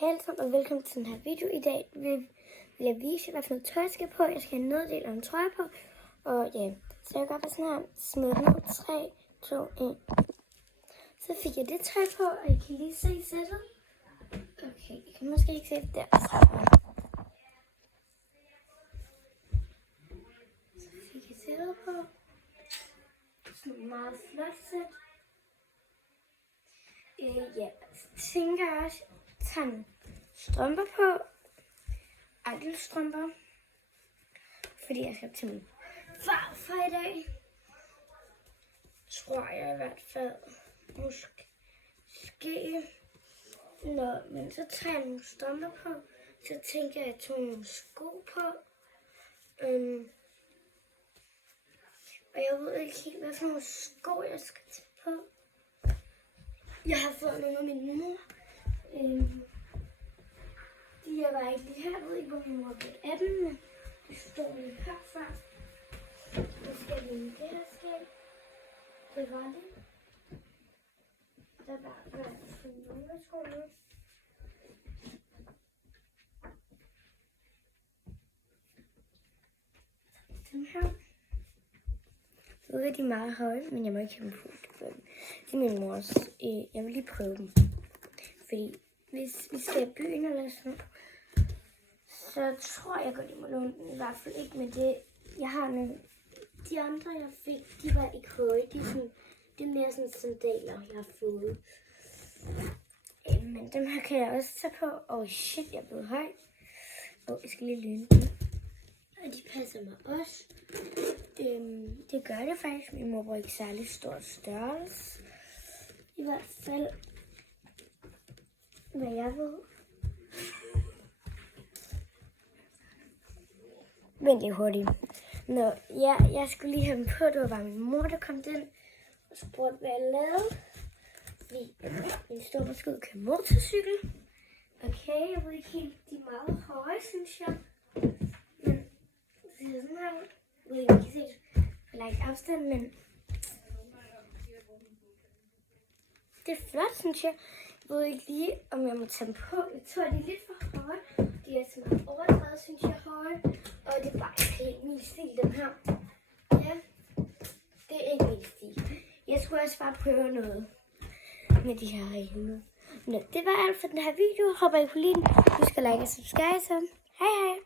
Hej alle sammen og velkommen til den her video. I dag vil jeg vise jer, hvad for noget tøj jeg skal på. Jeg skal have en neddel og en trøje på. Og ja, så jeg gør bare sådan her. Smid den ud. 3, 2, 1. Så fik jeg det tøj på, og I kan lige se sættet. Okay, I kan måske ikke se det derfra. Så fik jeg sættet på. Sådan en meget flot sæt. Ja, så tænker jeg også, tager nogle strømper på, ankelstrømper, fordi jeg skal til min farfar i dag, tror jeg i hvert fald, måske. Men så tager jeg nogle strømper på, så tænker jeg, at jeg tog nogle sko på, og jeg ved ikke helt, hvad for nogle sko jeg skal tage på. Jeg har fået nogle af min mor. De er bare ikke lige her. Jeg ved ikke, hvor min mor har fået af dem, men de står lige herfra. Nu skal vi i det her skab. Det var det. Der er bare nogle af skoene. Dem her. Jeg ved, de er meget høje, men jeg må ikke have dem på. Det er min mors. Jeg vil lige prøve dem. Fordi hvis vi skal i byen eller sådan, så tror jeg godt, I må låne den. I hvert fald ikke med det. Jeg har nogle. De andre, jeg fik, de var ikke høje. Det er mere sådan sandaler, jeg har fået. Men dem her kan jeg også tage på. Shit, jeg er blevet høj. Jeg skal lige lyne dem. Og de passer mig også. Det gør det faktisk. Min mor bruger ikke særlig stor størrelse. I hvert fald, hvad jeg ved. Vent lige hurtigt. Jeg skulle lige have dem på. Det var bare min mor, der kom ind og spurgte, hvad jeg lavede. Fordi min store skal ud og køre motorcykel. Okay, jeg ved ikke helt, de er meget høje, synes jeg. Men det ser sådan her ud. Jeg ved ikke, om I kan se det på langt afstand, men det er flot, synes jeg. Jeg ved ikke lige, om jeg må tage dem på. Jeg tror, de er lidt for høje. De er så meget overdrevet, synes jeg, høje. Og det er bare ikke helt min stil, dem her. Ja, det er ikke min stil. Jeg skulle også bare prøve noget med de her herinde. Nå, det var alt for den her video. Håber I kunne lide den. Husk at like og subscribe. Hej hej.